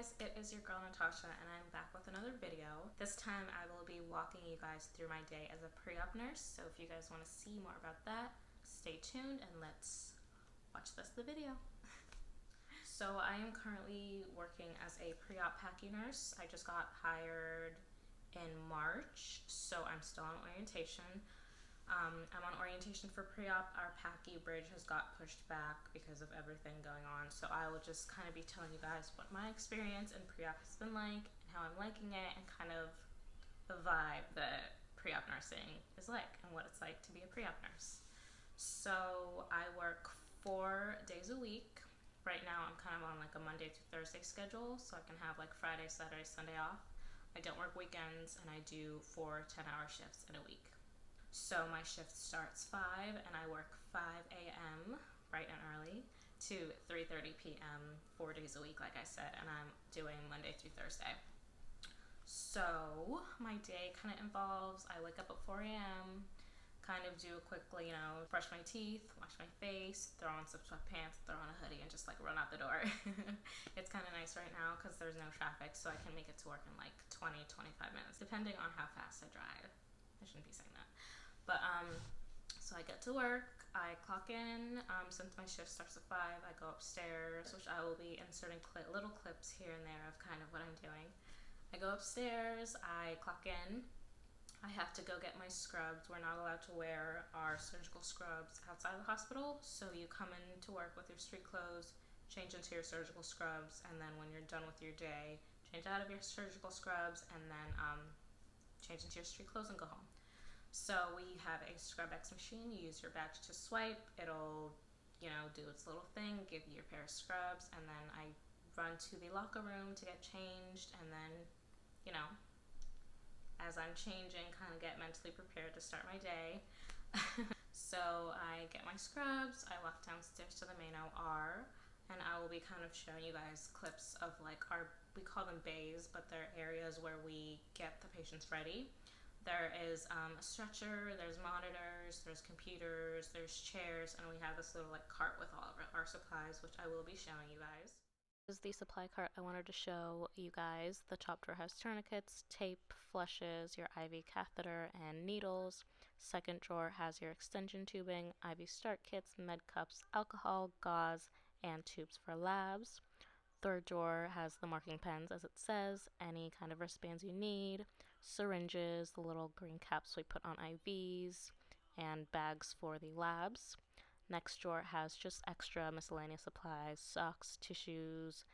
guys, it is your girl Natasha and I'm back with another video. This time I will be walking you guys through my day as a pre-op nurse, so if you guys want to see more about that, stay tuned and let's watch the rest of the video. So I am currently working as a pre-op PACU nurse. I just got hired in March, so I'm still on orientation. I'm on orientation for pre-op. Our PACU bridge has got pushed back because of everything going on, so I will just kind of be telling you guys what my experience in pre-op has been like and how I'm liking it and kind of the vibe that pre-op nursing is like and what it's like to be a pre-op nurse. So I work 4 days a week. Right now I'm kind of on like a Monday through Thursday schedule, so I can have like Friday, Saturday, Sunday off. I don't work weekends and I do 4 10-hour shifts in a week. So my shift starts 5 and I work 5 a.m. bright and early to 3:30 p.m. 4 days a week, like I said, and I'm doing Monday through Thursday. So my day kind of involves, I wake up at 4 a.m., kind of do a quick, brush my teeth, wash my face, throw on some sweatpants, throw on a hoodie, and just like run out the door. It's kind of nice right now because there's no traffic, so I can make it to work in like 20-25 minutes, depending on how fast I drive. I shouldn't be saying that. But so I get to work, I clock in. Since my shift starts at 5, I go upstairs, which I will be inserting little clips here and there of kind of what I'm doing. I go upstairs, I clock in. I have to go get my scrubs. We're not allowed to wear our surgical scrubs outside of the hospital, so you come in to work with your street clothes, change into your surgical scrubs, and then when you're done with your day, change out of your surgical scrubs, and then change into your street clothes and go home. So we have a ScrubX machine. You use your badge to swipe. It'll, do its little thing, give you your pair of scrubs, and then I run to the locker room to get changed, and then, as I'm changing, kind of get mentally prepared to start my day. So I get my scrubs, I walk downstairs to the main OR, and I will be kind of showing you guys clips of like we call them bays, but they're areas where we get the patients ready. There is a stretcher, there's monitors, there's computers, there's chairs, and we have this little like cart with all of our supplies, which I will be showing you guys. This is the supply cart I wanted to show you guys. The top drawer has tourniquets, tape, flushes, your IV catheter, and needles. Second drawer has your extension tubing, IV start kits, med cups, alcohol, gauze, and tubes for labs. Third drawer has the marking pens, as it says, any kind of wristbands you need, syringes, the little green caps we put on IVs, and bags for the labs. Next drawer has just extra miscellaneous supplies, socks, tissues,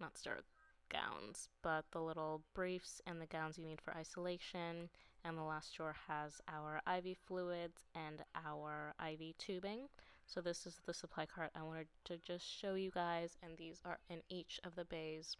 not sterile gowns, but the little briefs and the gowns you need for isolation. And the last drawer has our IV fluids and our IV tubing. So this is the supply cart I wanted to just show you guys, and these are in each of the bays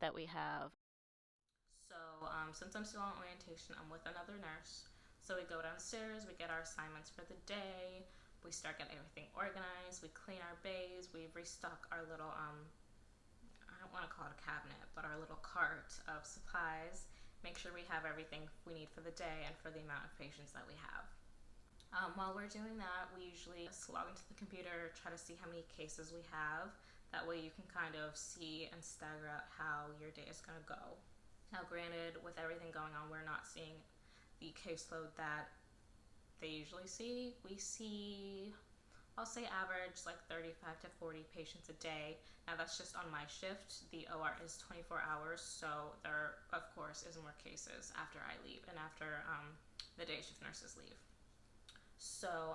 that we have. So since I'm still on orientation, I'm with another nurse. So we go downstairs, we get our assignments for the day, we start getting everything organized, we clean our bays, we restock our little, I don't want to call it a cabinet, but our little cart of supplies, make sure we have everything we need for the day and for the amount of patients that we have. While we're doing that, we usually just log into the computer, try to see how many cases we have. That way you can kind of see and stagger out how your day is going to go. Now granted, with everything going on, we're not seeing the caseload that they usually see. We see, I'll say average, like 35 to 40 patients a day. Now that's just on my shift. The OR is 24 hours, so there, of course, is more cases after I leave and after the day shift nurses leave. So,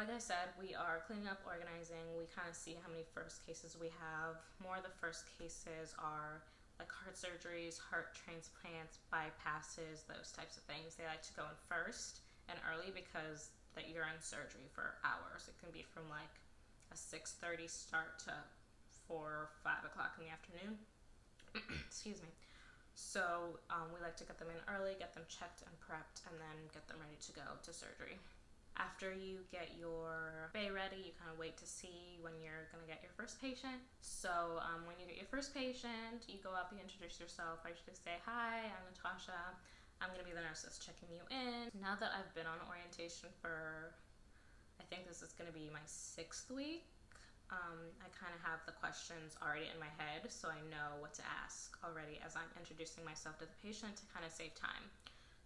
like I said, we are cleaning up, organizing. We kind of see how many first cases we have. More of the first cases are like heart surgeries, heart transplants, bypasses, those types of things. They like to go in first and early because that you're in surgery for hours. It can be from like a 6:30 start to 4 or 5 o'clock in the afternoon. Excuse me. So we like to get them in early, get them checked and prepped, and then get them ready to go to surgery. After you get your bay ready, you kind of wait to see when you're going to get your first patient. So when you get your first patient, you go up, you introduce yourself. I usually say, "Hi, I'm Natasha. I'm going to be the nurse that's checking you in." Now that I've been on orientation for, I think this is going to be my 6th week, I kind of have the questions already in my head, so I know what to ask already as I'm introducing myself to the patient to kind of save time.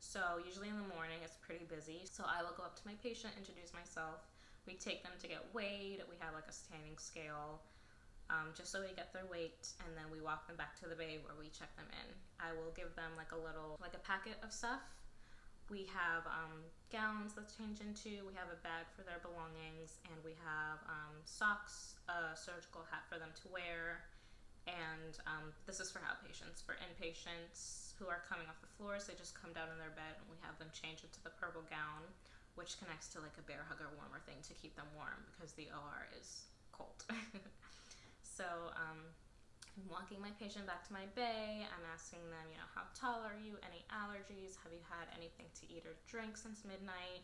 So usually in the morning it's pretty busy, so I will go up to my patient, introduce myself. We take them to get weighed. We have like a standing scale, just so we get their weight, and then we walk them back to the bay where we check them in. I will give them like a packet of stuff. We have gowns that change into, we have a bag for their belongings, and we have socks, a surgical hat for them to wear, and this is for outpatients. For inpatients who are coming off the floors, they just come down in their bed and we have them change into the purple gown, which connects to like a bear hugger warmer thing to keep them warm because the OR is cold. So I'm walking my patient back to my bay. I'm asking them, how tall are you? Any allergies? Have you had anything to eat or drink since midnight?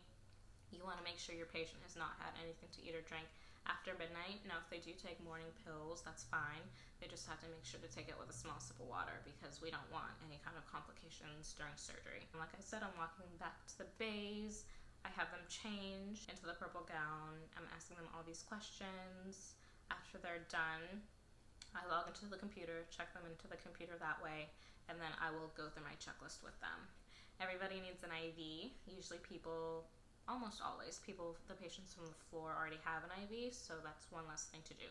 You want to make sure your patient has not had anything to eat or drink after midnight. Now, if they do take morning pills, that's fine. They just have to make sure to take it with a small sip of water because we don't want any kind of complications during surgery. And like I said, I'm walking back to the bays. I have them change into the purple gown. I'm asking them all these questions. After they're done, I log into the computer, check them into the computer that way, and then I will go through my checklist with them. Everybody needs an IV. Usually almost always, the patients from the floor already have an IV, so that's one less thing to do.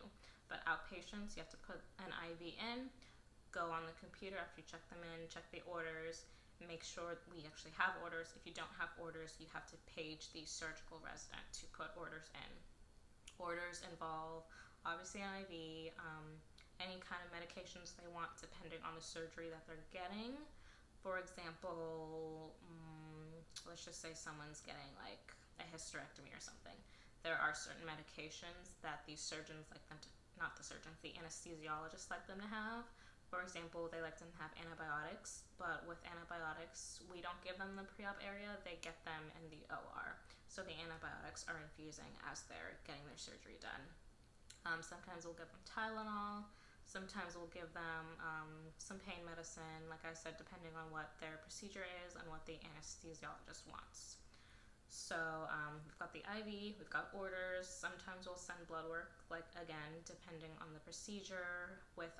But outpatients, you have to put an IV in, go on the computer after you check them in, check the orders, make sure we actually have orders. If you don't have orders, you have to page the surgical resident to put orders in. Orders involve obviously an IV, any kind of medications they want depending on the surgery that they're getting. For example, let's just say someone's getting like a hysterectomy or something. There are certain medications that the surgeons like them to, not the surgeons, the anesthesiologists like them to have. For example, they like them to have antibiotics, but with antibiotics, we don't give them the pre-op area, they get them in the OR. So the antibiotics are infusing as they're getting their surgery done. Sometimes we'll give them Tylenol. Sometimes we'll give them some pain medicine, like I said, depending on what their procedure is and what the anesthesiologist wants. So we've got the IV, we've got orders. Sometimes we'll send blood work, like again, depending on the procedure. With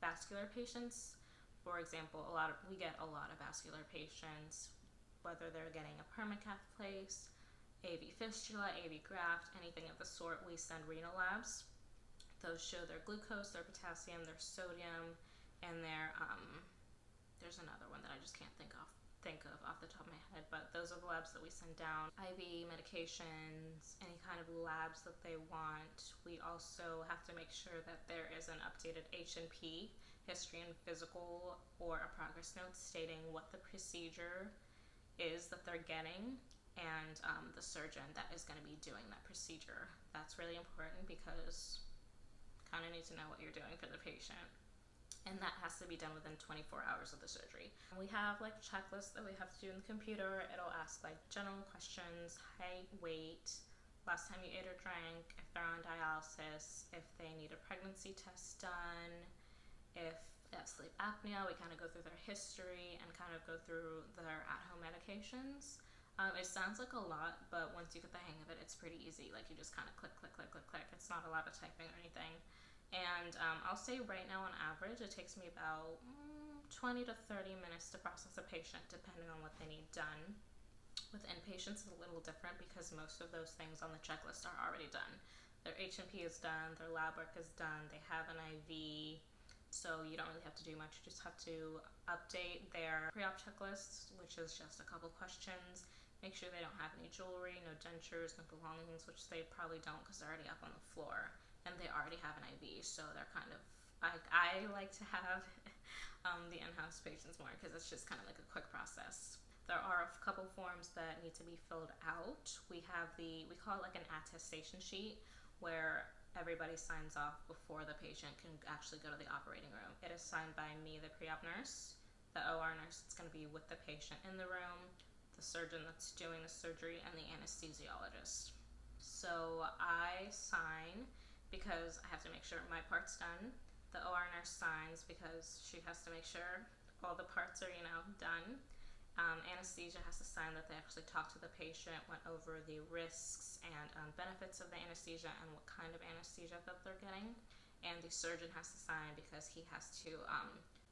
vascular patients, for example, we get a lot of vascular patients, whether they're getting a permacath placed, AV fistula, AV graft, anything of the sort. We send renal labs. Those show their glucose, their potassium, their sodium, and there's another one that I just can't think of off the top of my head, but those are the labs that we send down. IV, medications, any kind of labs that they want. We also have to make sure that there is an updated H&P, history and physical, or a progress note stating what the procedure is that they're getting, and the surgeon that is going to be doing that procedure. That's really important because you kind of need to know what you're doing for the patient. And that has to be done within 24 hours of the surgery. We have like checklists that we have to do in the computer. It'll ask like general questions, height, weight, last time you ate or drank, if they're on dialysis, if they need a pregnancy test done, if they have sleep apnea. We kind of go through their history and kind of go through their at-home medications. It sounds like a lot, but once you get the hang of it, it's pretty easy. Like you just kind of click, click, click, click, click. It's not a lot of typing or anything. And I'll say right now on average, it takes me about 20 to 30 minutes to process a patient depending on what they need done. With inpatients, it's a little different because most of those things on the checklist are already done. Their H&P is done, their lab work is done, they have an IV, so you don't really have to do much. You just have to update their pre-op checklist, which is just a couple questions. Make sure they don't have any jewelry, no dentures, no belongings, which they probably don't because they're already up on the floor. And they already have an IV, so they're kind of, I like to have the in-house patients more because it's just kind of like a quick process. There are a couple forms that need to be filled out. We call it like an attestation sheet where everybody signs off before the patient can actually go to the operating room. It is signed by me, the pre-op nurse, the OR nurse that's going to be with the patient in the room, the surgeon that's doing the surgery, and the anesthesiologist. So I sign because I have to make sure my part's done. The OR nurse signs because she has to make sure all the parts are, done. Anesthesia has to sign that they actually talked to the patient, went over the risks and benefits of the anesthesia and what kind of anesthesia that they're getting. And the surgeon has to sign because he has to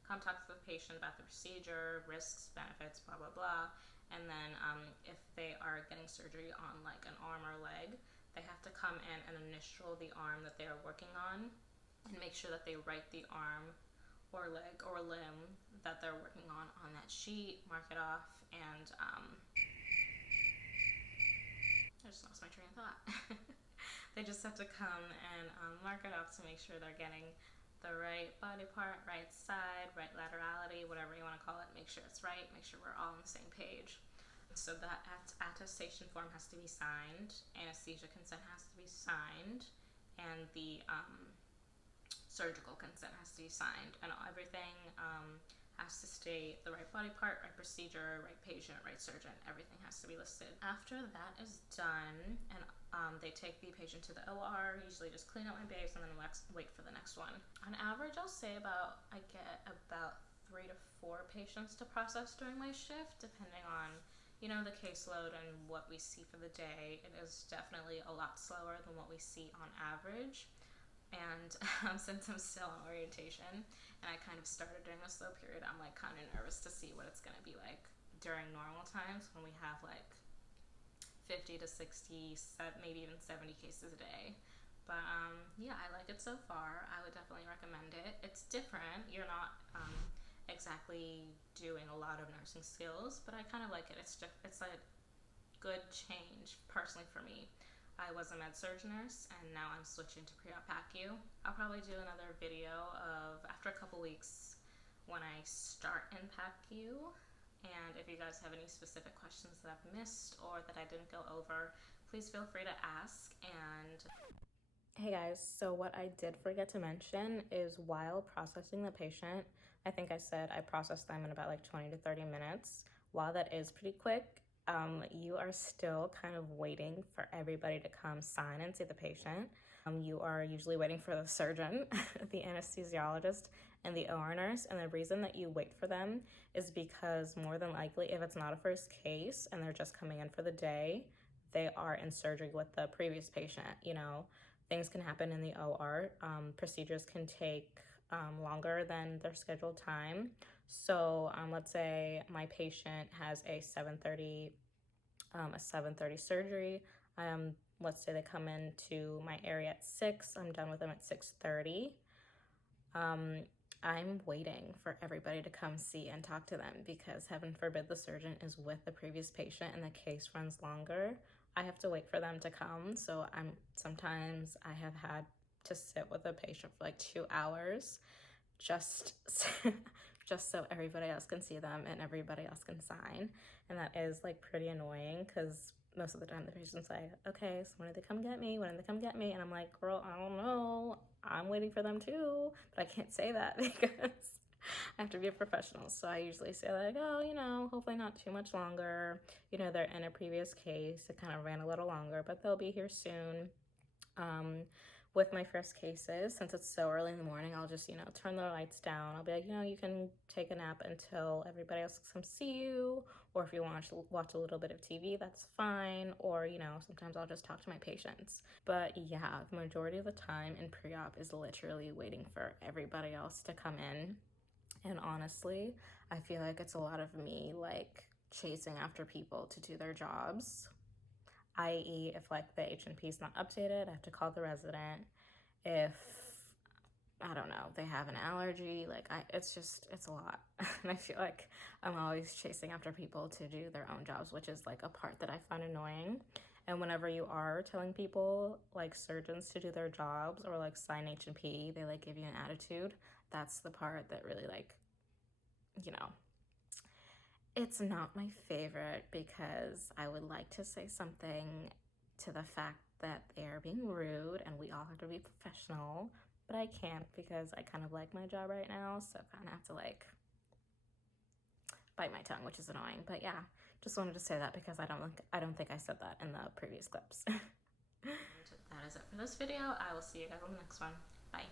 come talk to the patient about the procedure, risks, benefits, blah, blah, blah. And then if they are getting surgery on like an arm or leg, they have to come in and initial the arm that they are working on and make sure that they write the arm or leg or limb that they're working on that sheet, mark it off, and I just lost my train of thought. They just have to come and mark it off to make sure they're getting the right body part, right side, right laterality, whatever you want to call it. Make sure it's right, make sure we're all on the same page. So that attestation form has to be signed, anesthesia consent has to be signed, and the surgical consent has to be signed, and everything has to state the right body part, right procedure, right patient, right surgeon. Everything has to be listed. After that is done, and they take the patient to the OR, usually just clean out my bags and then wait for the next one. On average, I'll say I get about 3 to 4 patients to process during my shift, depending on, you know, the caseload and what we see for the day. It is definitely a lot slower than what we see on average. And since I'm still on orientation and I kind of started during a slow period, I'm like kind of nervous to see what it's going to be like during normal times when we have like 50 to 60, maybe even 70 cases a day. But yeah, I like it so far. I would definitely recommend it. It's different. You're not exactly doing a lot of nursing skills, but I kind of like it. It's a good change personally for me. I was a med-surg nurse, and now I'm switching to Preop PACU. I'll probably do another video of after a couple weeks when I start in PACU. And if you guys have any specific questions that I've missed or that I didn't go over, please feel free to ask. And hey guys, so what I did forget to mention is while processing the patient, I think I said I processed them in about like 20 to 30 minutes. While that is pretty quick, you are still kind of waiting for everybody to come sign and see the patient. You are usually waiting for the surgeon, the anesthesiologist, and the OR nurse. And the reason that you wait for them is because more than likely, if it's not a first case and they're just coming in for the day, they are in surgery with the previous patient. You know, things can happen in the OR. Procedures can take longer than their scheduled time. So let's say my patient has a 7:30 surgery. Let's say they come into my area at 6. I'm done with them at 6:30. I'm waiting for everybody to come see and talk to them because heaven forbid the surgeon is with the previous patient and the case runs longer. I have to wait for them to come. So sometimes I have had to sit with a patient for like 2 hours just so everybody else can see them and everybody else can sign. And that is like pretty annoying because most of the time the patient's like, okay, so when do they come get me? When do they come get me? And I'm like, girl, I don't know. I'm waiting for them too, but I can't say that because I have to be a professional. So I usually say like, oh, you know, hopefully not too much longer. You know, they're in a previous case. It kind of ran a little longer, but they'll be here soon. With my first cases, since it's so early in the morning, I'll just, you know, turn the lights down. I'll be like, you know, you can take a nap until everybody else comes see you, or if you want to watch a little bit of TV, that's fine, or, you know, sometimes I'll just talk to my patients. But yeah, the majority of the time in pre-op is literally waiting for everybody else to come in. And honestly, I feel like it's a lot of me, like, chasing after people to do their jobs. I.e., if like the H&P is not updated, I have to call the resident. If, I don't know, they have an allergy, like it's a lot. And I feel like I'm always chasing after people to do their own jobs, which is like a part that I find annoying. And whenever you are telling people, like surgeons, to do their jobs or like sign H&P, they like give you an attitude. That's the part that really like, you know, it's not my favorite because I would like to say something to the fact that they are being rude and we all have to be professional, but I can't because I kind of like my job right now, so I kind of have to like bite my tongue, which is annoying. But yeah, just wanted to say that because I don't think I said that in the previous clips. That is it for this video. I will see you guys on the next one. Bye.